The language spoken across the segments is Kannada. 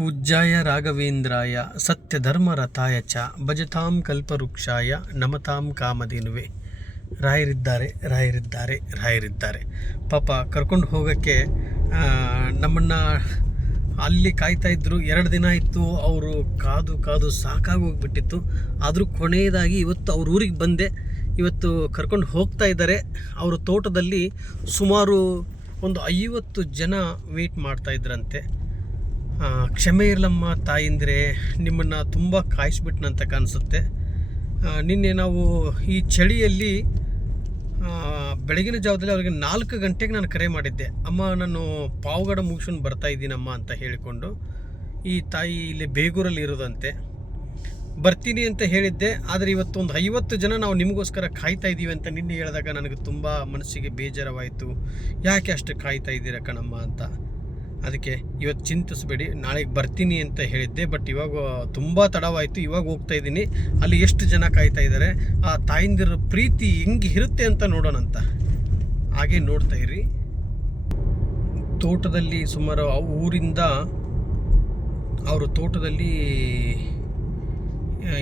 ಪೂಜ್ಯಾಯ ರಾಘವೇಂದ್ರಾಯ ಸತ್ಯಧರ್ಮರಥಾಯ ಚ ಭಜತಾಂ ಕಲ್ಪವೃಕ್ಷಾಯ ನಮತಾಂ ಕಾಮಧೇನುವೆ. ರಾಯರಿದ್ದಾರೆ. ಪಾಪ ಕರ್ಕೊಂಡು ಹೋಗೋಕ್ಕೆ ನಮ್ಮನ್ನು ಅಲ್ಲಿ ಕಾಯ್ತಾ ಇದ್ದರು. 2 ದಿನ ಇತ್ತು. ಅವರು ಕಾದು ಸಾಕಾಗಿ ಹೋಗ್ಬಿಟ್ಟಿತ್ತು. ಆದರೂ ಕೊನೆಯದಾಗಿ ಇವತ್ತು ಅವ್ರ ಊರಿಗೆ ಬಂದೆ. ಇವತ್ತು ಕರ್ಕೊಂಡು ಹೋಗ್ತಾ ಇದ್ದಾರೆ. ಅವರ ತೋಟದಲ್ಲಿ ಸುಮಾರು ಒಂದು 50 ಜನ ವೇಟ್ ಮಾಡ್ತಾ ಇದ್ರಂತೆ. ಕ್ಷಮೆ ಇರಲಮ್ಮ ತಾಯಿಂದರೆ, ನಿಮ್ಮನ್ನು ತುಂಬ ಕಾಯಿಸ್ಬಿಟ್ನಂತ ಕಾಣಿಸುತ್ತೆ. ನಿನ್ನೆ ನಾವು ಈ ಚಳಿಯಲ್ಲಿ ಬೆಳಗಿನ ಜಾವದಲ್ಲಿ ಅವರಿಗೆ 4 ಗಂಟೆಗೆ ನಾನು ಕರೆ ಮಾಡಿದ್ದೆ. ಅಮ್ಮ, ನಾನು ಪಾವಗಡ ಮುಗಿಸ್ಕೊಂಡು ಬರ್ತಾ ಇದ್ದೀನಮ್ಮ ಅಂತ ಹೇಳಿಕೊಂಡು. ಈ ತಾಯಿ ಇಲ್ಲಿ ಬೇಗೂರಲ್ಲಿ ಇರೋದಂತೆ. ಬರ್ತೀನಿ ಅಂತ ಹೇಳಿದ್ದೆ. ಆದರೆ ಇವತ್ತು ಒಂದು 50 ಜನ ನಾವು ನಿಮಗೋಸ್ಕರ ಕಾಯ್ತಾ ಇದ್ದೀವಿ ಅಂತ ನಿನ್ನೆ ಹೇಳಿದಾಗ ನನಗೆ ತುಂಬ ಮನಸ್ಸಿಗೆ ಬೇಜಾರವಾಯಿತು. ಯಾಕೆ ಅಷ್ಟು ಕಾಯ್ತಾ ಇದ್ದೀರಾ ಕಣಮ್ಮ ಅಂತ. ಅದಕ್ಕೆ ಇವತ್ತು ಚಿಂತಿಸಬೇಡಿ, ನಾಳೆಗೆ ಬರ್ತೀನಿ ಅಂತ ಹೇಳಿದ್ದೆ. ಬಟ್ ಇವಾಗ ತುಂಬ ತಡವಾಯಿತು. ಇವಾಗ ಹೋಗ್ತಾ ಇದ್ದೀನಿ. ಅಲ್ಲಿ ಎಷ್ಟು ಜನ ಕಾಯ್ತಾ ಇದ್ದಾರೆ, ಆ ತಾಯಿಂದಿರ ಪ್ರೀತಿ ಹೆಂಗೆ ಇರುತ್ತೆ ಅಂತ ನೋಡೋಣಂತ. ಹಾಗೆ ನೋಡ್ತಾ ಇರಿ. ತೋಟದಲ್ಲಿ ಸುಮಾರು ಊರಿಂದ ಅವರ ತೋಟದಲ್ಲಿ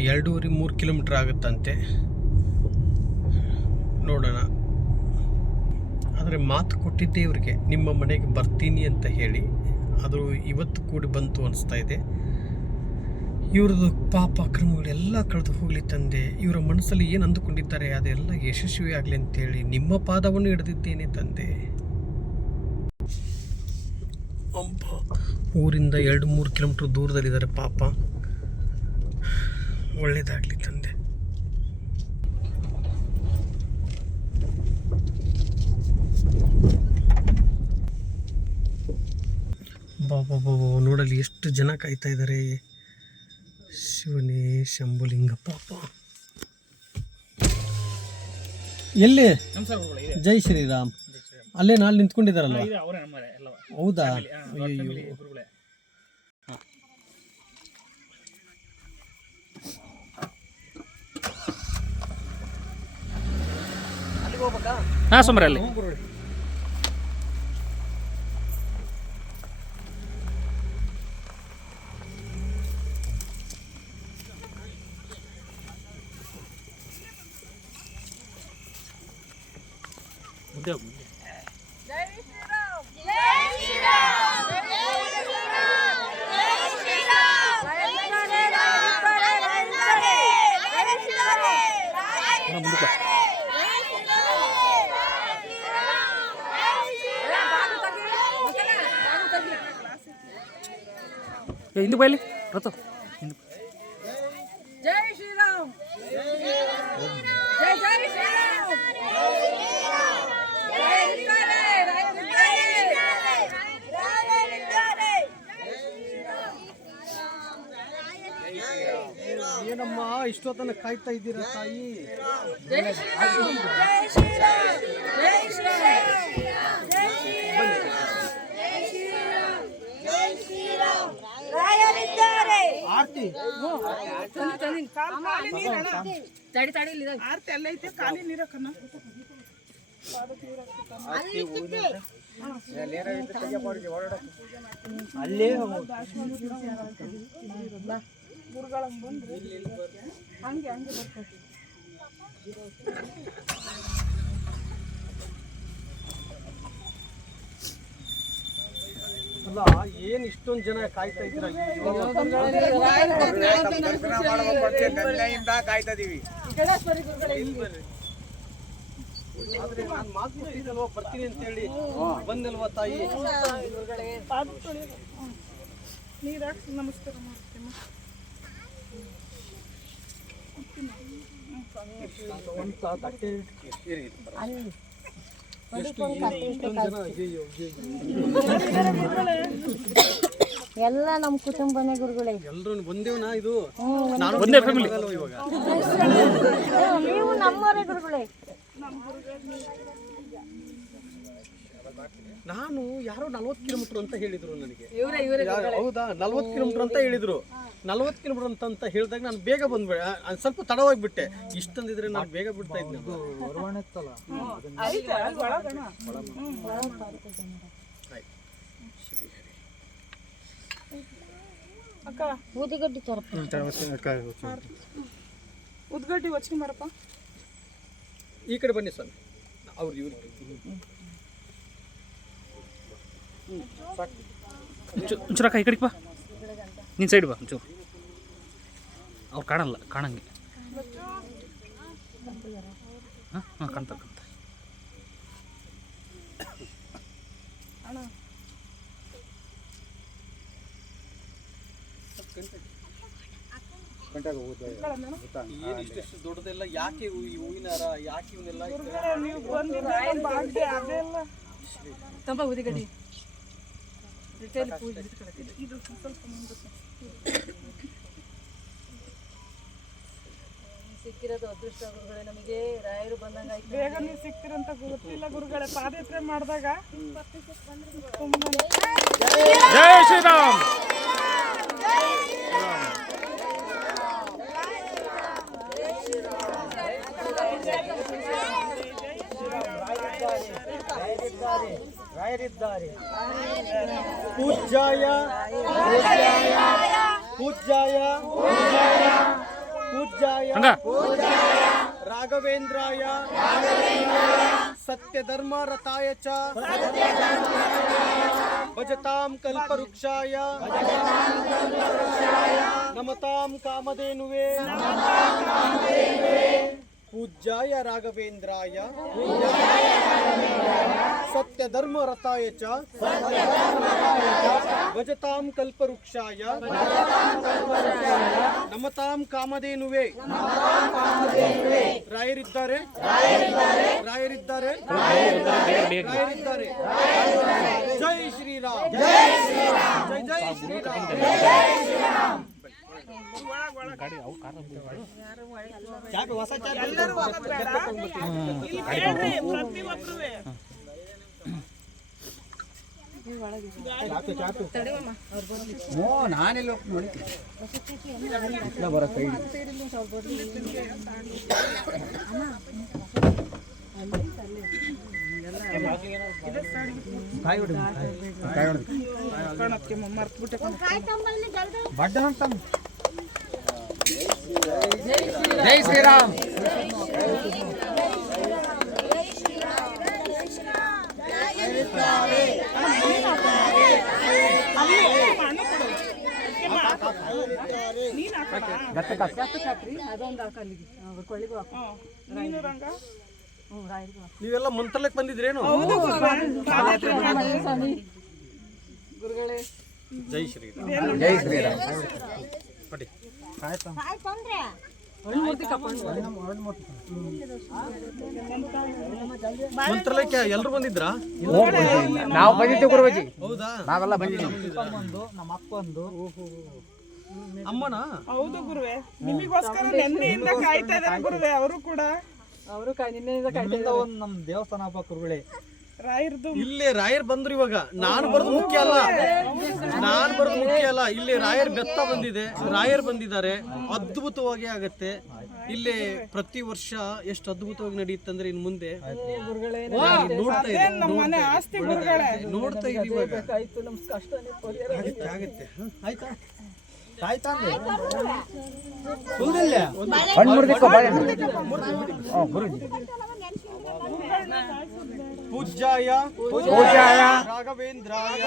2.5-3 ಕಿಲೋಮೀಟ್ರ್ ಆಗುತ್ತಂತೆ. ನೋಡೋಣ. ಆದರೆ ಮಾತು ಕೊಟ್ಟಿದ್ದೆ ಇವರಿಗೆ, ನಿಮ್ಮ ಮನೆಗೆ ಬರ್ತೀನಿ ಅಂತ ಹೇಳಿ. ಅದು ಇವತ್ತು ಕೂಡಿ ಬಂತು ಅನಿಸ್ತಾ ಇದೆ. ಇವ್ರದ್ದು ಪಾಪ ಕ್ರಮಗಳೆಲ್ಲ ಕಳೆದು ಹೋಗಲಿ ತಂದೆ. ಇವರ ಮನಸ್ಸಲ್ಲಿ ಏನು ಅಂದುಕೊಂಡಿದ್ದಾರೆ ಅದೆಲ್ಲ ಯಶಸ್ವಿ ಆಗಲಿ ಅಂತೇಳಿ ನಿಮ್ಮ ಪಾದವನ್ನು ಹಿಡಿದಿದ್ದೇನೆ ತಂದೆ. ಊರಿಂದ 2-3 ಕಿಲೋಮೀಟ್ರ್ ದೂರದಲ್ಲಿದ್ದಾರೆ ಪಾಪ. ಒಳ್ಳೆಯದಾಗಲಿ ತಂದೆ. ಬಾಬಾ ನೋಡಲಿ ಎಷ್ಟು ಜನ ಕಾಯ್ತಾ ಇದ್ದಾರೆ. ಶಿವನೇ ಶಂಭುಲಿಂಗ ಪಾಪ. ಎಲ್ಲಿ? ಜೈ ಶ್ರೀರಾಮ್. ಅಲ್ಲೇ ನಾಳೆ ನಿಂತ್ಕೊಂಡಿದ್ದಾರಲ್ವ? ಹೌದಾ? ಅಯ್ಯೋ. ಹಾಂ ಸುಮ್ರೆ ಅಲ್ಲಿ ಹಿಂದೆ ಬೈಲಿ ರಥ. ಜೈ ಶ್ರೀರಾಮ್. ಜೈ ಶ್ರೀರಾಮ್. ಏನಮ್ಮ ಇಷ್ಟೊತ್ತನ ಕಾಯ್ತಾ ಇದ್ದೀರಾ ತಾಯಿ? ಜೈ ಶ್ರೀರಾಮ್. ಜೈ ಶ್ರೀರಾಮ್. ಜೈ ಶ್ರೀರಾಮ್. ಜೈ ಶ್ರೀರಾಮ್. ರಾಯರಿದ್ದಾರೆ. ಆರ್ತಿ ಆರ್ತಿ ಎಲ್ಲ ಐತೆ. ಖಾಲಿ ನೀರಕ್ಕನ್ನ ಅಲ್ಲೇ ಗುರುಗಳಂಗೆ ಬಂದ್ರೆ ಹಂಗೆ ಬರ್ತಾರೆ. ಅಲ್ಲ, ಏನ್ ಇಷ್ಟೊಂದು ಜನ ಕಾಯ್ತಾ ಇದ್ರ? ಕಾಯ್ತಾ ಇದೀವಿ. ಆದ್ರೆ ನಾನು ಮಾತು ಕೊಟ್ಟಿದ್ದಲ್ವಾ ಬರ್ತೀನಿ ಅಂತ ಹೇಳಿ, ಬಂದಲ್ವಾ ತಾಯಿ? ನೀರು ನಮಸ್ಕಾರ ಮಾಡ್ತೀನಿ. ಎಲ್ಲ ನಮ್ಮ ಕುಟುಂಬನೇ ಗುರುಗಳೇ. ಎಲ್ಲರೂ ಬಂದೇವನಾ? ಇದು ಒಂದೇ ಫ್ಯಾಮಿಲಿ. ಇವಾಗ ನೀವು ನಮ್ಮವರೇ ಗುರುಗಳೇ. ನಾನು ಯಾರೋ 40 ಕಿಲೋಮೀಟರ್ ಅಂತ ಹೇಳಿದ್ರು ನನಗೆ. ಹೌದಾ? 40 ಕಿಲೋಮೀಟರ್ ಅಂತ ಹೇಳಿದ್ರು. 40 ಕಿಲೋಮೀಟರ್ ಅಂತ ಹೇಳಿದಾಗ ನಾನು ಬೇಗ ಬಂದ್ಬಿಟ್ಟೆ. ಸ್ವಲ್ಪ ತಡವಾಗಿಬಿಟ್ಟೆ. ಇಷ್ಟಂದಿದ್ರೆ ನಾನು ಬೇಗ ಬಿಡ್ತಾ ಇದ್ದೆ. ಅಕ್ಕ ಊದಿಗಡ್ಡಿ ತರಪ್ಪ. ಉದ್ಗಡ್ಡಿ ವಚಿ ಮಾಡಪ್ಪ. ಈ ಕಡೆ ಬನ್ನಿ ಸರ್. ಅವ್ರು ಇವ್ರು ಒಂಚೂರು ಅಕ್ಕ ಈ ಕಡೆಗೆ ಬಾ, ನಿನ್ನ ಸೈಡ್ ಬಾ ಒಂಚೂರು. ಅವ್ರು ಕಾಣಂಗೆ. ಹಾಂ ಕಾಣ್ತಾ ಅಣ್ಣ ಇಷ್ಟು ದೊಡ್ಡದೆಲ್ಲ ಯಾಕೆ ಈ ಹೂವಿನ ಹಾರ ಯಾಕೆ ಇವನ್ನೆಲ್ಲ ನೀವು ಬಂದಿದ್ರೆ ಭಾಗ್ಯ ಅದೆಲ್ಲ ತಂಪ ಊದಿಗಡ್ಡಿ ಇದು ಸ್ವಲ್ಪ ಮುಂದಕ್ಕೆ ಸಿಕ್ಕಿರೋದು ಅದೃಷ್ಟ ಗುರುಗಳೇ. ನಮಗೆ ರಾಯರು ಬಂದಂಗ ಬೇಗ ನೀವು ಸಿಕ್ತಿರಂತ ಗೊತ್ತಿಲ್ಲ ಗುರುಗಳೇ. ಪಾದಯಾತ್ರೆ ಮಾಡಿದಾಗ ಜೈ ಶ್ರೀರಾಮ್. ರಾಯರಿದ್ದಾರೆ. ಪೂಜ್ಯಾಯ ಪೂಜ್ಯಾಯ ಪೂಜ್ಯಾಯ ಹಂಗ ರಾಘವೇಂದ್ರಾಯ ಸತ್ಯಧರ್ಮ ರಥಾಯ ಚ ಭಜತಾಂ ಕಲ್ಪವೃಕ್ಷಾಯ ನಮತಾಂ ಕಾಮಧೇನುವೆ. ಪೂಜ್ಯಾಯ ರಾಘವೇಂದ್ರಾಯ ಸತ್ಯಧರ್ಮ ರಥಾಯ ಚ ಭಜತಾಂ ಕಲ್ಪವೃಕ್ಷಾಯ ನಮತಾಂ ಕಾಮಧೇನುವೆ. ರಾಯರಿದ್ದಾರೆ ರಾಯರಿದ್ದಾರೆ ರಾಯರಿದ್ದಾರೆ. ಜೈ ಶ್ರೀರಾಮ್ ಜೈ ಜೈ ಶ್ರೀರಾಮ್. ಎಲ್ಲರೂ ಹೋಗೋದು ಬೇಡ. ಇಲ್ಲಿ ಕೇಳ್ರಿ ಪ್ರತಿಯೊಬ್ರು. ಕಣಕ್ಕೆ ಮರ್ತ್ಬಿಟ್ಟೆ ಜೈ ಶ್ರೀರಾಮ್. ಅದೊಂದು ಹಾಕಲ್ಲಿಗೆ ಕೊಳ್ಳಿಗೂ ಹಾಕು. ನೀನು ರಂಗ ನೀವೆಲ್ಲ ಮಂತ್ರಾಲಯಕ್ಕೆ ಬಂದಿದ್ರೇನು? ಗುರುಗಳೇ ಜೈ ಶ್ರೀರಾಮ್ ಜೈ ಶ್ರೀರಾಮ್. ಪಡಿ. ಮಂತ್ರಾಲಯಕ್ಕೆ ಎಲ್ಲರೂ ಬಂದಿದ್ರಾ? ನಾವು ಬಂದಿದ್ದೇವೆ ಗುರುಜಿ. ಹೌದಾ? ನಾವೆಲ್ಲ ಬಂದಿದ್ದೀವಿ. ಅಮ್ಮನ ಹೌದು ಗುರುವೆ. ನಿಮಗೋಸ್ಕರ ನೆನ್ನೆಯಿಂದ ಕಾಯ್ತಾ ಇದ್ದಾರೆ ಗುರುವೆ. ಅವರು ಕೂಡ ಅವರು ನಿನ್ನೆಯಿಂದ ನಮ್ಮ ದೇವಸ್ಥಾನ ಹಬ್ಬ ಗುರುಗಳೇ. ರಾಯರ್ದು ಇಲ್ಲೇ ರಾಯರ್ ಬಂದ್ರು. ಇವಾಗ ನಾನು ಬರೋದು ಮುಖ್ಯ ಅಲ್ಲ, ನಾನು ಬರೋದು ಮುಖ್ಯ ಅಲ್ಲ. ಇಲ್ಲಿ ರಾಯರ್ ಬೆತ್ತ ಬಂದಿದೆ, ರಾಯರ್ ಬಂದಿದ್ದಾರೆ. ಅದ್ಭುತವಾಗಿ ಆಗತ್ತೆ ಇಲ್ಲಿ ಪ್ರತಿ ವರ್ಷ. ಎಷ್ಟು ಅದ್ಭುತವಾಗಿ ನಡೆಯುತ್ತಂದ್ರೆ ಇನ್ ಮುಂದೆ ನೋಡ್ತಾ ಏನ್ ನಮ್ಮ ಮನೆ ಆಸ್ತಿ ಗುರುಗಳೇ. ನೋಡ್ತಾ ಇದೀವಿ ಇವಾಗ. ಆಯ್ತು ನಮ್ ಕಷ್ಟ ಆಗತ್ತೆ ಆಗತ್ತೆ. ಆಯ್ತಾ? ಹಣ್ಣು ಮುರಿದಿಕ್ಕೋ ಬಾಳೆಹಣ್ಣು. ಗುರುಜಿ. ಪೂಜ್ಯಾಯ ಪೂಜ್ಯಾಯ ರಾಘವೇಂದ್ರಾಯ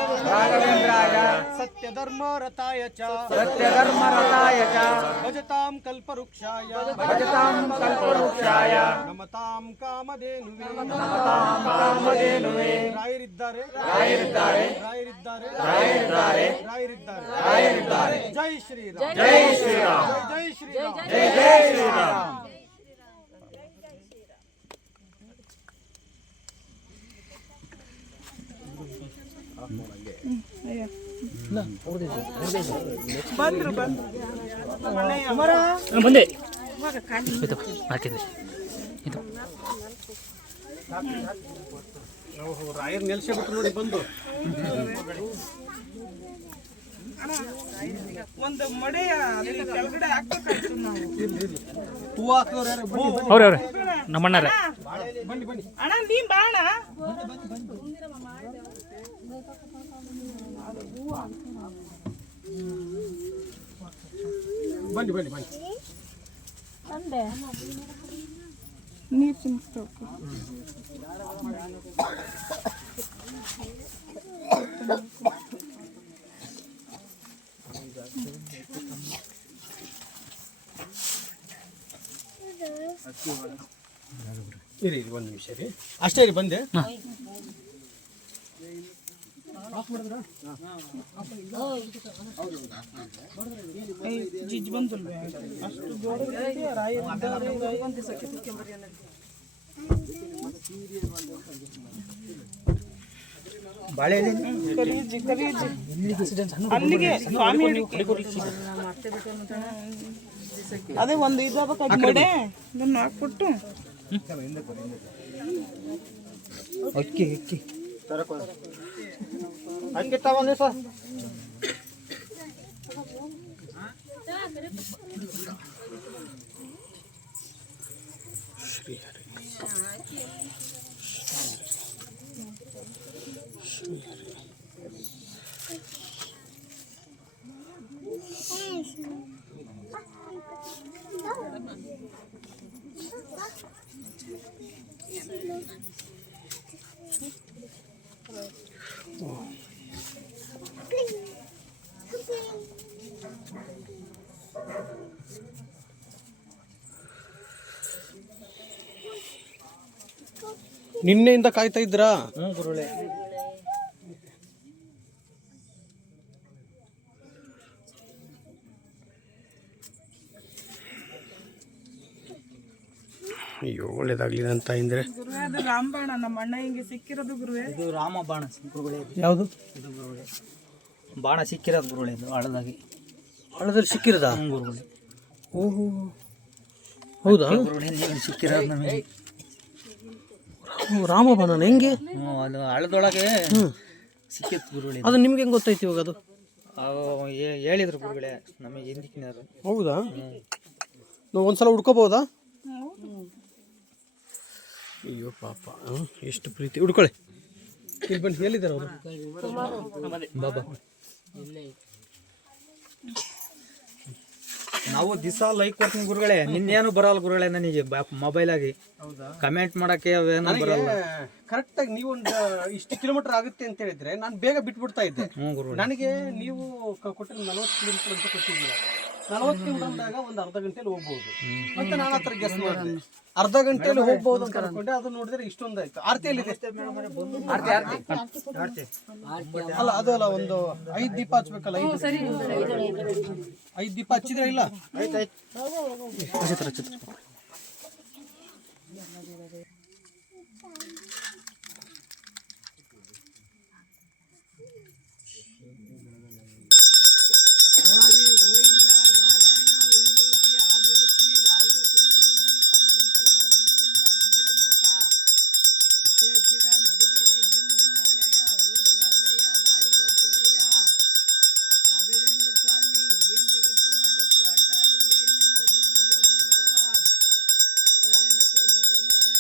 ಸತ್ಯಧರ್ಮ ರಥಾಯ ಚ ಸತ್ಯಧರ್ಮ ರಥಾಯ ಚ ಭಜತಾಂ ಕಲ್ಪವೃಕ್ಷಾಯ ಭಜತಾಂ ಕಲ್ಪವೃಕ್ಷಾಯ ನಮತಾಂ ಕಾಮಧೇನುವೆ. ನಮತಾಂ ಕಾಮಧೇನುವೆ. ರಾಯರಿದ್ದಾರೆ ರಾಯರಿದ್ದಾರೆ ರಾಯರಿದ್ದಾರೆ ರಾಯರಿದ್ದಾರೆ ರಾಯರಿದ್ದಾರೆ ರಾಯರಿದ್ದಾರೆ. ಜೈ ಶ್ರೀರಾಮ್ ಜೈ ಶ್ರೀರಾಮ್. ಜೈ ಶ್ರೀರಾಮ್ ಜೈ ಜೈ ಶ್ರೀರಾಮ್. ಬಂದ್ರು ಬಂದ್ರು ಬಂದೆ ಇದು ಹಾಕಿದ್ದೆ ಇದು ರಾಯರ್ ನೆಲ್ಸೇ ಬಿಟ್ಟು ನೋಡಿ ಬಂದು. ಒಂದು ಮಡೆಯ ಅಲ್ಲಿ ಕೆಳಗಡೆ ಹಾಕ್ಬೇಕಾಯ್ತು ನಾವು. ಹೂವು ಹಾಕೋರು ಯಾರು? ಅವ್ರವ್ರೆ ನಮ್ಮಣ್ಣರೇ. ಅಣ್ಣ ನೀನ್ ಬಾ ಅಣ್ಣ. ಬನ್ನಿ ಬನ್ನಿ ಬನ್ನಿ. ಅಂದೆ ನೀರು ಚಿಮ್ಸ್ಬೇಕು. ಇರಿ ಒಂದು ನಿಮಿಷ ರೀ, ಅಷ್ಟೇ ರೀ, ಬಂದೆ. ಜಿಜ್ ಬಂದಲ್ವೇ ಅಷ್ಟು ಜೋರಾಗಿ ರಾಯರಿದ್ದಾರೆ. ಕರೀಜಿ ಕರೀಜಿ ಅಲ್ಲಿಗೆ ಸ್ವಾಮಿ ಹಿಡಿಕೆ. ಅದೇ ಒಂದು ಇದಾಗಬೇಕು ನಡೆ ಇದನ್ನು ಹಾಕ್ಬಿಟ್ಟು ಅಕ್ಕಿ ಅಕ್ಕಿ ಅಕ್ಕಿ ತಗೊಂಡೆ ಸರ್. ನಿನ್ನೆಯಿಂದ ಕಾಯ್ತಾ ಇದ್ರಾ? ಗುರುಳೆ. ಅಯ್ಯೋ ಒಳ್ಳೇದಾಗ್ಲಿ ನನ್ನ ತಾಯಿಂದ್ರೆ. ಗುರುವೇ ಅದು ರಾಮಬಾಣ ನಮ್ಮ ಅಣ್ಣ ಹಿಂಗೆ ಸಿಕ್ಕಿರೋದು ಗುರುವೇ. ಇದು ರಾಮ ಬಾಣ ಗುರುಗಳೇ. ಯಾವುದು? ಇದು ಗುರುಗಳೇ ಬಾಣ ಸಿಕ್ಕಿರೋದು ಗುರುಗಳೇ. ಇದು ಹಳದಾಗಿ ಹಳ್ಳದಲ್ಲಿ ಸಿಕ್ಕಿರೋದಾ? ಗುರುಗಳೇ. ಓಹೋ ಹೌದಾ? ಗುರುಗಳೇ ನೀವು ಸಿಕ್ಕಿರೋದು ನಮಗೆ. ರಾಮಬಾಣ ಹೆಂಗೆ? ಅದು ಹಳದೊಳಗೆ ಸಿಕ್ಕಿತ್ತು ಗುರುಗಳೇ. ಅದು ನಿಮ್ಗೆ ಹೆಂಗೆ ಗೊತ್ತಾಯ್ತು ಇವಾಗ? ಅದು ಹೇಳಿದ್ರು ಗುರುಗಳೇ ನಮಗೆ ಹಿಂದಿಕ್ಕಿನಾರು. ಹೌದಾ? ನಾವು ಒಂದ್ಸಲ ಹುಡ್ಕೋಬಹುದಾ? ಅಯ್ಯೋ ಪಾಪ, ಎಷ್ಟು ಪ್ರೀತಿ. ಹುಡ್ಕೊಳ್ಳಿ, ಇಲ್ಲಿ ಬನ್ನಿ. ಎಲ್ಲಿದ್ದಾರೆ ಅವರು? ಬಾಬಾ, ನಾವು ದಿವಸ ಲೈಕ್ ಕೊಡ್ತೀನಿ ಗುರುಗಳೇ. ನಿನ್ನೇನು ಬರಲ್ಲ ಗುರುಗಳೇ ನನಗೆ ಮೊಬೈಲಾಗಿ ಕಮೆಂಟ್ ಮಾಡಕ್ಕೆ ಅವೇನು ಬರಲ್ಲ. ಕರೆಕ್ಟಾಗಿ ನೀವು ಒಂದು ಇಷ್ಟು ಕಿಲೋಮೀಟರ್ ಆಗುತ್ತೆ ಅಂತ ಹೇಳಿದ್ರೆ ನಾನು ಬೇಗ ಬಿಟ್ಬಿಡ್ತಾ ಇದ್ದೆ. ನನಗೆ ನೀವು ಕೊಟ್ಟರೆ 40 ಕಿಲೋಮೀಟರ್ ಅಂತ ಕೊಟ್ಟಿದ್ದೀರ. 40 ಕಿಲೋಮೀಟರ್ ಅಂದಾಗ ಒಂದು ಅರ್ಧ ಗಂಟೆಯಲ್ಲಿ ಹೋಗ್ಬೋದು. ಮತ್ತೆ ನಾನು ಹತ್ರ ಗೆಸ್ ಮಾಡಿದೆ ಅರ್ಧ ಗಂಟೆಯಲ್ಲಿ ಹೋಗ್ಬೋದು ಅಂತ ಅನ್ಕೊಂಡೆ. ಅದು ನೋಡಿದ್ರೆ ಇಷ್ಟೊಂದಾಯ್ತು. ಆರ್ತಿಯಲ್ಲಿದೆ ಅಲ್ಲ? ಅದು ಅಲ್ಲ, ಒಂದು 5 ದೀಪ ಹಚ್ಬೇಕಲ್ಲ. 5 ದೀಪ ಹಚ್ಚಿದ್ರೆ ಇಲ್ಲ? ಕೋಟಿ ಬ್ರಹ್ಮಾಂಡ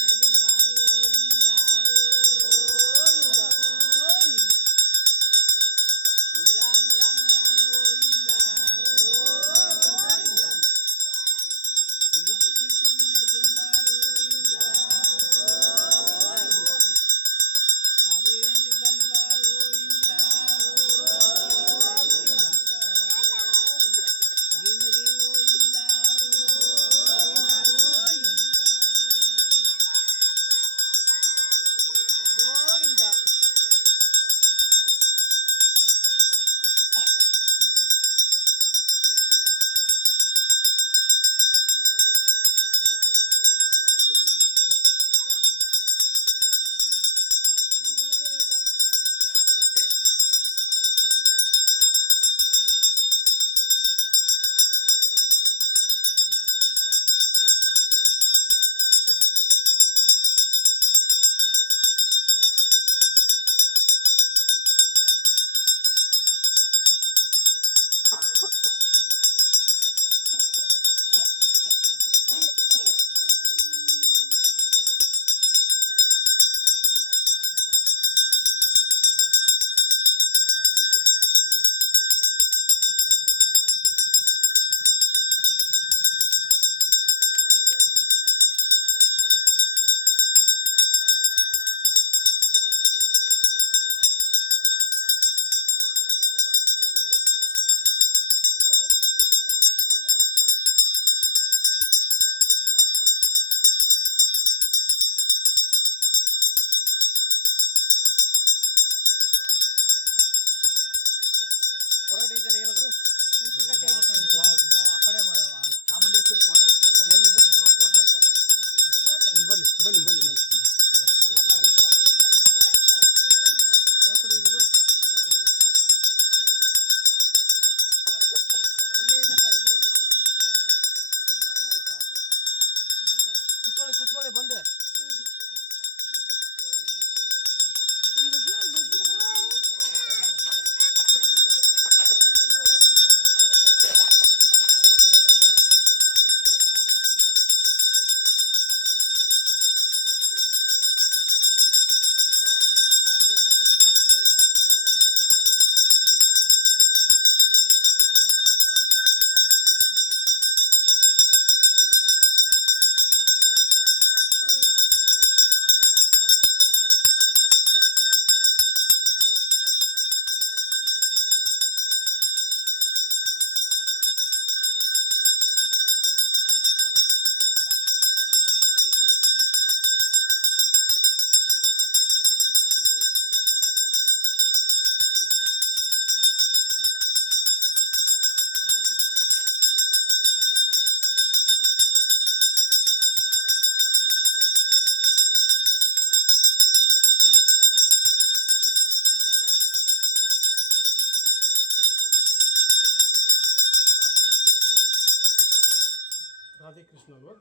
ರಾಧೆ ಕೃಷ್ಣ ಅಲ್ವಾ?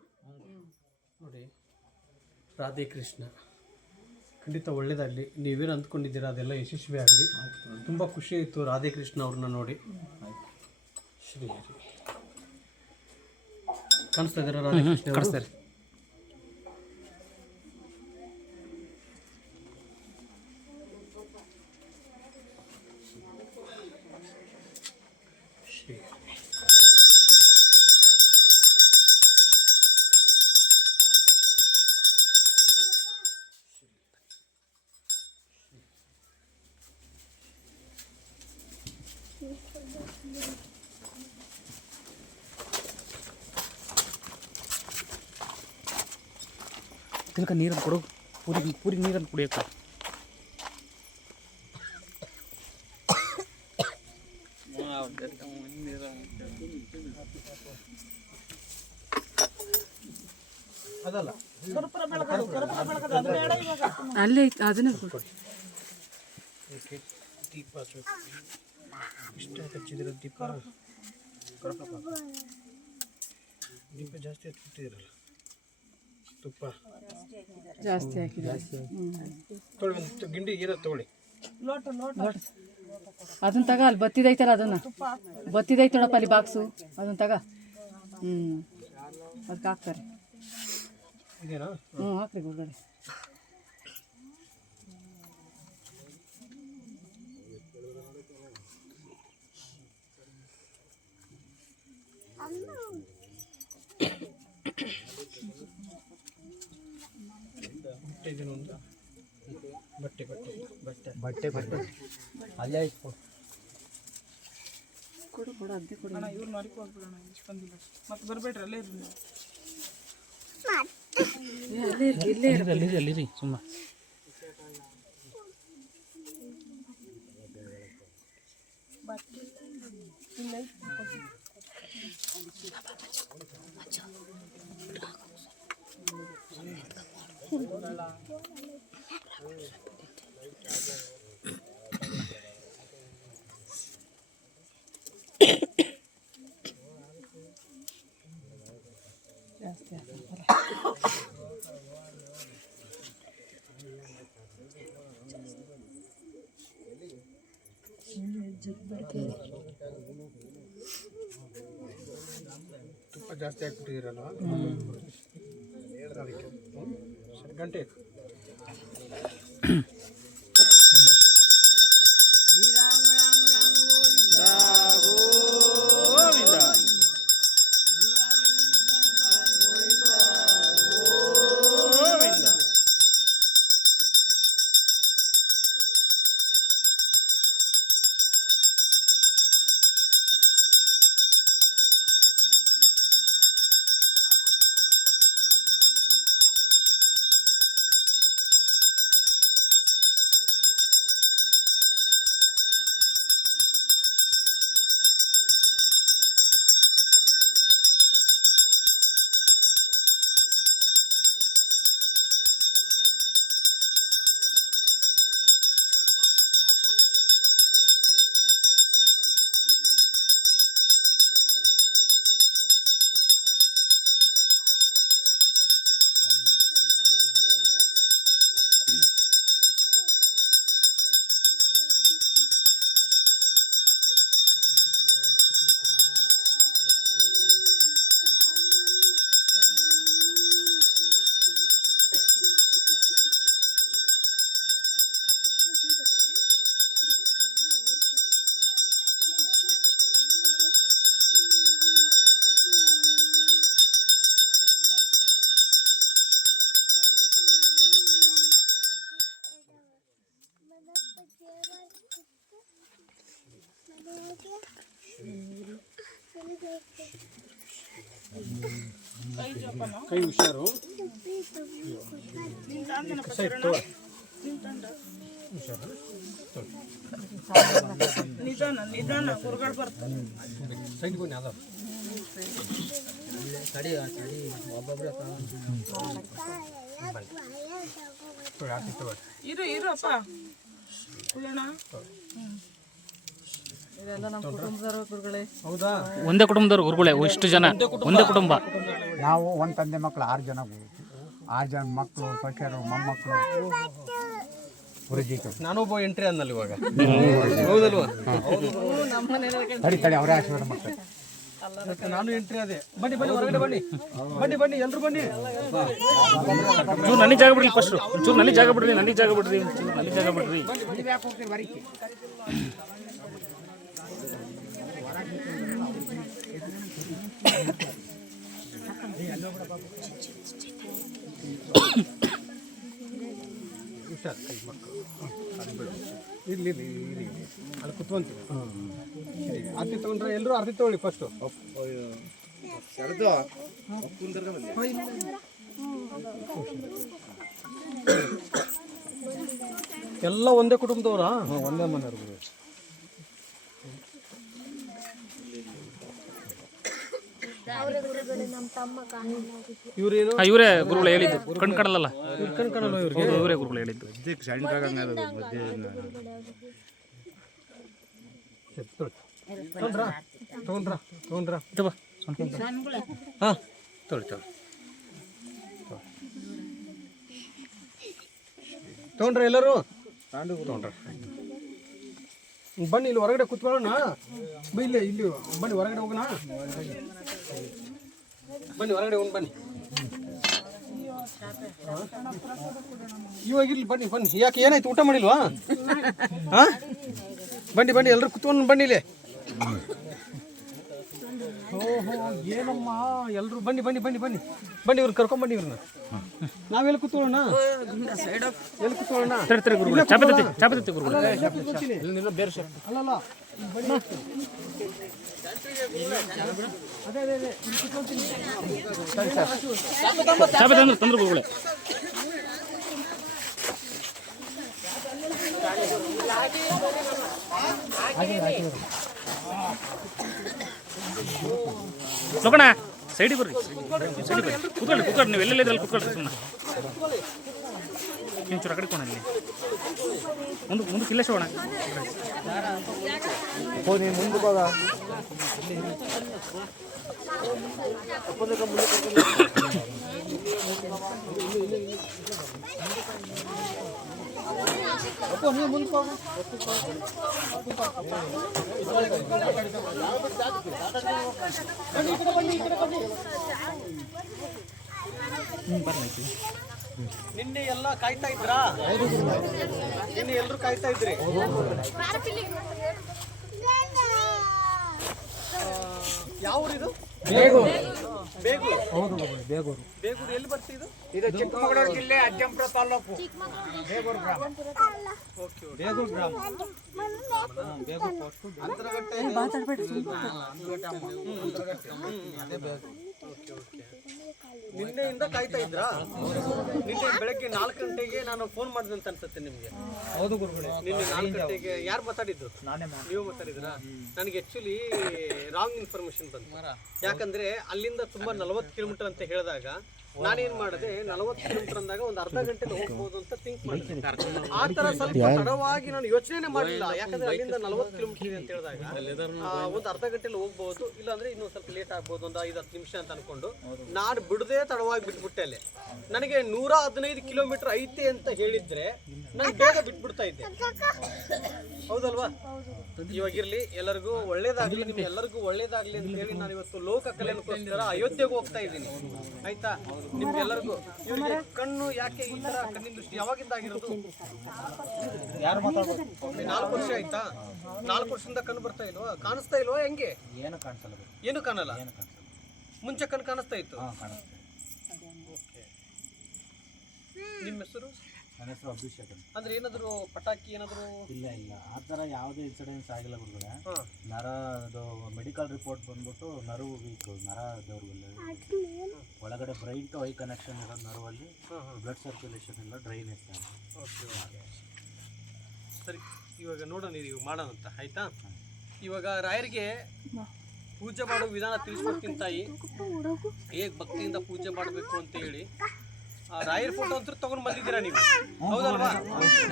ನೋಡಿ, ರಾಧೆ ಕೃಷ್ಣ ಖಂಡಿತ ಒಳ್ಳೆಯದಾಗಲಿ. ನೀವೇನು ಅಂದ್ಕೊಂಡಿದ್ದೀರಾ ಅದೆಲ್ಲ ಯಶಸ್ವಿ ಆಗಲಿ. ತುಂಬ ಖುಷಿ ಆಯಿತು ರಾಧೆ ಕೃಷ್ಣ ಅವ್ರನ್ನ ನೋಡಿ. ಶ್ರೀ ಹರಿ ಕಾಣಿಸ್ತಾ ಇದ್ದಾರೆ ರಾಧೆ ಕೃಷ್ಣ ಕಾಣಿಸ್ತಾರೆ. ಶ್ರೀ ತಿಳ್ಕ ನೀರನ್ನು ಕೊಡು, ಪೂರಿ ನೀರನ್ನು ಕುಡಿಯೋಕೆ. ಅದಲ್ಲ ಕರ್ಪೂರ ಬೆಳಕದು ಅದು ಬೇಡ ಇವಾಗ. ಅಲ್ಲೇ ಅದನ್ನೇ ದೀಪ ಇಷ್ಟ ಹಚ್ಚಿದಿರ ದೀಪ ದೀಪ ಜಾಸ್ತಿ ಹಚ್ಚಿಟ್ಟಿದ್ದೀರಲ್ಲ. ತುಪ್ಪ ಜಾಸ್ತಿ ಹಾಕಿದೆ. ತೊಗೊಳ್ಳಿ, ಒಂದು ಗಿಂಡಿ ಏನೋ ತೊಗೊಳ್ಳಿ. ಲೋಟ ಅದನ್ನ ತಗ, ಅಲ್ಲಿ ಬತ್ತಿದೈತಲ್ಲ ಅದನ್ನ ಬತ್ತಿದೈತೆ ನೋಡಪ್ಪ ಅಲ್ಲಿ ಬಾಕ್ಸು, ಅದನ್ನ ತಗ. ಅದಕ್ಕೆ ಹಾಕ್ತಾರೆ. ಇದೇನಾ? ಹಾಕ್ರಿ ಗುರುಗಳೇ. ಇದನ್ನೊಂದು ಬಟ್ಟೆ ಅಲ್ಲೇ ಆಯ್ತು. ಕೊಡು ಅದೇ ಕೊಡು. ಅಣ್ಣ ಇವ್ರು ನೋಡಿಕೊ ಹೋಗ್ಬಿಡೋಣ, ಇಷ್ಟು ಬಂದಿಲ್ಲ ಮತ್ತೆ ಬರಬೇಡ್ರಿ, ಅಲ್ಲೇ ಇರ್ರಿ ನೀವು. ಅಲ್ಲಿರಿ ಸುಮ್ಮ. ಜಾಸ್ತಿ ತುಪ್ಪ ಜಾಸ್ತಿ ಹಾಕ್ಬಿಟ್ಟಿದ್ದೀರಲ್ಲ ಅದಕ್ಕೆ. ಸರಿ, ಗಂಟೆ ಕೈ ಹುಷಾರು. ನಿಧಾನ ಗುರುಗಳು ಬರ್ತಾರೆ. ಸೈಡ್ ಬನ್ನಿ. ಅದ ಇರು ಅಪ್ಪ ಕುಳ್ಳೋಣ. ಇದೆಲ್ಲ ನಮ್ಮ ಕುಟುಂಬದವರು ಗುರುಗಳೇ. ಹೌದಾ? ಒಂದೇ ಕುಟುಂಬದವ್ರು ಗುರುಗಳೇ, ಇಷ್ಟು ಜನ ಒಂದೇ ಕುಟುಂಬ. ನಾವು ಒಂದು ತಂದೆ ಮಕ್ಕಳು 6 ಜನ, 6 ಜನ ಮಕ್ಕಳು, ಸೊಸೆಯರು, ಮೊಮ್ಮಕ್ಕಳು, ಗುರುಜಿಗಳು. ನಾನೊಬ್ಬ ಎಂಟ್ರಿ ಅನ್ನಲ್ಲ ಇವಾಗ. ಹೌದಲ್ವಾ? ತಡಿ ಅವರೇ ಆಶೀರ್ವಾದ ಮಾಡ್ತಾರೆ. ನಾನು ಎಂಟ್ರಿ ಅದೇ. ಬನ್ನಿ ಹೊರಗಡೆ ಬನ್ನಿ, ಬನ್ನಿ ಎಲ್ಲರೂ ಬನ್ನಿ. ಚೂರು ನನಗೆ ಜಾಗ ಬಿಡ್ರಿ ಫಸ್ಟ್, ಒಂಚೂರು ನನಗೆ ಜಾಗ ಬಿಡ್ರಿ, ನನಗೆ ಜಾಗ ಬಿಡ್ರಿ. ಇರ್ಲಿ ಅಲ್ಲಿ ಕುತ್ಕೊಂತೀವಿ. ಆರತಿ ತಗೊಂಡ್ರೆ ಎಲ್ಲರೂ ಆರತಿ ತಗೊಳ್ಳಿ ಫಸ್ಟು. ಎಲ್ಲ ಒಂದೇ ಕುಟುಂಬದವ್ರಾ? ಒಂದೇ ಮನೆಯವ್ರು. ಇವ್ರೇನು? ಇವರೇ ಗುರುಗಳು ಹೇಳಿದ್ದು, ಕಣ್ ಕಾಣಲ್ಲ, ಕಣ್ ಕಾಣಲ್ವ ಇವ್ರಿಗೆ? ಇವರೇ ಗುರುಗಳು ಹೇಳಿದ್ದು. ತಗೊಂಡ್ರಾ? ಹಾಂ ತಗೊಂಡ್ರ ಎಲ್ಲರೂ? ತಗೊಂಡ್ರ. ಬನ್ನಿ ಇಲ್ಲಿ ಹೊರಗಡೆ ಕುತ್ಕೊಳ್ಳೋಣ. ಇಲ್ಲಿ ಬನ್ನಿ ಹೊರಗಡೆ ಹೋಗೋಣ. ಬನ್ನಿ ಹೊರಗಡೆ ಹೋಗೋಣ ಬನ್ನಿ. ಇವಾಗ ಇಲ್ಲಿ ಬನ್ನಿ. ಯಾಕೆ ಏನಾಯ್ತು? ಊಟ ಮಾಡಿಲ್ವಾ? ಹಾಂ ಬನ್ನಿ ಎಲ್ಲರೂ ಕುತ್ಕೊಂಡು ಬನ್ನಿ ಇಲ್ಲಿ. ಓಹೋ ಏನಮ್ಮ ಎಲ್ಲರೂ ಬನ್ನಿ ಇವ್ರನ್ನ ಕರ್ಕೊಂಬನ್ನಿ. ಇವ್ರನ್ನ ನಾವೆಲ್ಲಿ ಕೂತ್ಕೊಳ್ಳೋಣ? ಎಲ್ಲಿ ಕೂತ್ಕೊಳ್ಳೋಣ? ಗುರುಗಳು ಚಾಪತಿ ಗುರುಗಳು. ಅಲ್ಲಲ್ಲ ಅದೇ ಕೂತ್ಕೊಳ್ತೀನಿ. ಚಾಪತಿ ಅಂದ್ರೆ ತಂದ್ರು ಗುರುಗಳೇ. ಲೋಕಣ್ಣ ಸೈಡಿಗೆ ಬರ್ರಿ, ಕೂತ್ಕೊಳ್ಳಿ. ನೀವು ಎಲ್ಲೆಲ್ಲ ಇದ್ರಲ್ಲಿ ಕೂತ್ಕೊಳ್ರಿ. ಸುಮ್ಮನೆ ನೀವು ಚೂರು ಕಡೆ ಕೊಡಲಿ, ಮುಂದಕ್ಕೆ ಇಲ್ಲೇ ಶೋಣ. ನಿನ್ನೆ ಎಲ್ಲ ಕಾಯ್ತಾ ಇದ್ರಾ? ನಿನ್ನೆ ಎಲ್ಲರೂ ಕಾಯ್ತಾ ಇದ್ರಿ. ಯಾವ ಊರಿದು? ಬೇಗೂರು. ಎಲ್ಲಿ ಬರ್ತಿದ್ದು? ಇದು ಚಿಕ್ಕಮಗಳೂರು ಜಿಲ್ಲೆ ಅಜ್ಜಂಪುರ ತಾಲೂಕು, ಬೇಗೂರು ಗ್ರಾಮ. ಬೇಗೂರು ಗ್ರಾಮ. ಅಂತರಗಟ್ಟೆ. ನಿನ್ನೆಯಿಂದ ಕಾಯ್ತಾ ಇದ್ರಾ? ನಿನ್ನೆ ಬೆಳಗ್ಗೆ 4 ಗಂಟೆಗೆ ನಾನು ಫೋನ್ ಮಾಡಿದೆ ಅಂತ ಅನ್ಸುತ್ತೆ ನಿಮ್ಗೆ. ಹೌದು ಗುರುಗಳೇ. ನಿನ್ನೆ 4 ಗಂಟೆಗೆ ಯಾರು ಮಾತಾಡಿದ್ದು? ನೀವು ಮಾತಾಡಿದ್ರಾ? ನನಗೆ ಆಕ್ಚುಲಿ ರಾಂಗ್ ಇನ್ಫಾರ್ಮೇಶನ್ ಬಂತು. ಯಾಕಂದ್ರೆ ಅಲ್ಲಿಂದ ತುಂಬಾ 40 ಕಿಲೋಮೀಟರ್ ಅಂತ ಹೇಳಿದಾಗ ನಾನೇನ್ ಮಾಡಿದೆ, 40 ಕಿಲೋಮೀಟರ್ ಅಂದಾಗ ಒಂದು ಅರ್ಧ ಗಂಟೆ ಹೋಗ್ಬೋದು ಅಂತ ಥಿಂಕ್ ಮಾಡಿದೆ. ಆ ತರ ಸ್ವಲ್ಪ ತಡವಾಗಿ ನಾನು ಯೋಚನೆ ಮಾಡಲಿಲ್ಲ. ಯಾಕಂದ್ರೆ ಅಲ್ಲಿಂದ 40 ಕಿಲೋಮೀಟರ್ ಇದೆ ಅಂತ ಹೇಳಿದಾಗ ಒಂದು ಅರ್ಧ ಗಂಟೆಲಿ ಹೋಗ್ಬೋದು, ಇಲ್ಲಾಂದ್ರೆ ಇನ್ನೊಂದು ಸ್ವಲ್ಪ ಲೇಟ್ ಆಗ್ಬೋದು, ಒಂದು 5-10 ನಿಮಿಷ ಅಂತ ಅನ್ಕೊಂಡು ನಾನು ಬಿಡದೆ ತಡವಾಗಿ ಬಿಟ್ಬಿಟ್ಟೆ. ಅಲ್ಲಿ ನನಗೆ 115 ಕಿಲೋಮೀಟರ್ ಐತೆ ಅಂತ ಹೇಳಿದ್ರೆ ನಾನು ಬೇಗ ಬಿಟ್ಬಿಡ್ತಾ ಇದ್ದೆ. ಹೌದಲ್ವಾ? ಇವಾಗಿರ್ಲಿ, ಎಲ್ಲರಿಗೂ ಒಳ್ಳೇದಾಗ್ಲಿ, ನಿಮ್ಗೆ ಎಲ್ಲರಿಗೂ ಒಳ್ಳೇದಾಗ್ಲಿ ಅಂತ ಹೇಳಿ ನಾನು ಇವತ್ತು ಲೋಕ ಕಲ್ಯಾಣಕ್ಕೋಸ್ಕರ ಅಯೋಧ್ಯೆಗೆ ಹೋಗ್ತಾ ಇದ್ದೀನಿ. ಆಯ್ತಾ? ನಿಮ್ಗೆಲ್ಲರಿಗೂ ಇವ್ರಿಗೆ ಕಣ್ಣು ಯಾಕೆ ಈ ತರ ಕಣ್ಣಿನ ದೃಷ್ಟಿ ಯಾವಾಗಿಂದ ಆಗಿರೋದು? 4 ವರ್ಷ ಆಯ್ತಾ? 4 ವರ್ಷದಿಂದ ಕಣ್ಣು ಬರ್ತಾ ಇಲ್ವಾ? ಕಾಣಿಸ್ತಾ ಇಲ್ವಾ? ಹೆಂಗೆ? ಏನು ಕಾಣಲ್ಲ. ಮುಂಚೆ ಕಣ್ಣು ಕಾಣಿಸ್ತಾ ಇತ್ತು. ನಿಮ್ಮ ಹೆಸರು? ನನ್ನ ಹೆಸರು ಅಭಿಷೇಕ್ ಅಂತ. ಅಂದ್ರೆ ಏನಾದ್ರು ಪಟಾಕಿ ಏನಾದ್ರು? ಇಲ್ಲ ಆ ಥರ ಯಾವುದೇ ಇನ್ಸಿಡೆನ್ಸ್ ಆಗಿಲ್ಲ ಗುರುಗಳೇ. ನರ ಅದು ಮೆಡಿಕಲ್ ರಿಪೋರ್ಟ್ ಬಂದ್ಬಿಟ್ಟು ನರ್ವ್ ವೀಕ್, ನರದವ್ರಿಗೆಲ್ಲ ಒಳಗಡೆ ಬ್ರೈನ್ ಟು ಐ ಕನೆಕ್ಷನ್ ಇರೋ ನರ್ವಲ್ಲಿ ಬ್ಲಡ್ ಸರ್ಕ್ಯುಲೇಷನ್ ಎಲ್ಲ ಡ್ರೈನೇಜ್. ಸರಿ, ಇವಾಗ ನೋಡೋಣ, ನೀವು ಮಾಡೋಣ ಅಂತ. ಆಯ್ತಾ? ಇವಾಗ ರಾಯರಿಗೆ ಪೂಜೆ ಮಾಡೋ ವಿಧಾನ ತಿಳಿಸ್ಕೊಡ್ತೀನಿ ತಾಯಿ, ಹೇಗೆ ಭಕ್ತಿಯಿಂದ ಪೂಜೆ ಮಾಡಬೇಕು ಅಂತ ಹೇಳಿ. ರಾಯರ್ ಫೋಟೋ ಅಂತ ತಗೊಂಡ್ ಬಂದಿದ್ದೀರಾ ನೀವು, ಹೌದಲ್ವಾ?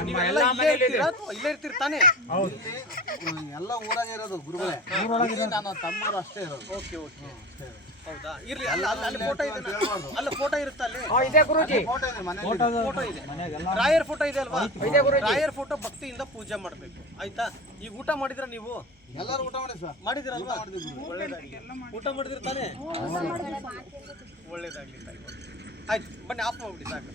ನೀವೆಲ್ಲ ಇಲ್ಲೇ ಇರ್ತೀರಾ ಅಥವಾ ಇಲ್ಲೇ ಇರ್ತೀರಿ ತಾನೇ? ಎಲ್ಲ ಊರಾಗ ಇರೋದು ಗುರುಗಳೇ, ನಾನು ತಮ್ಮರು ಅಷ್ಟೇ ಇರೋದು. ಓಕೆ ಓಕೆ, ಹೌದಾ? ಇರ್ಲಿ, ಅಲ್ಲಿ ಫೋಟೋ ಇದೆ, ಅಲ್ಲ ಫೋಟೋ ಇರುತ್ತೆ ಅಲ್ಲಿ, ಫೋಟೋ ಇದೆ ಮನೆ, ಫೋಟೋ ಇದೆ, ರಾಯರ್ ಫೋಟೋ ಇದೆ ಅಲ್ವಾ? ರಾಯರ್ ಫೋಟೋ ಭಕ್ತಿಯಿಂದ ಪೂಜೆ ಮಾಡಬೇಕು, ಆಯ್ತಾ? ಈಗ ಊಟ ಮಾಡಿದ್ರ ನೀವು? ಎಲ್ಲರೂ ಊಟ ಮಾಡಿ ಸರ್. ಮಾಡಿದಿರಲ್ವಾ? ಒಳ್ಳೇದಾಗ್ಲಿ. ಊಟ ಮಾಡಿದಿರ ತಾನೇ? ಒಳ್ಳೇದಾಗ್ಲಿ. ಆಯ್ತು, ಬನ್ನಿ ಆಫ್ ಮಾಡ್ಬಿಡಿ ಸಾಕು.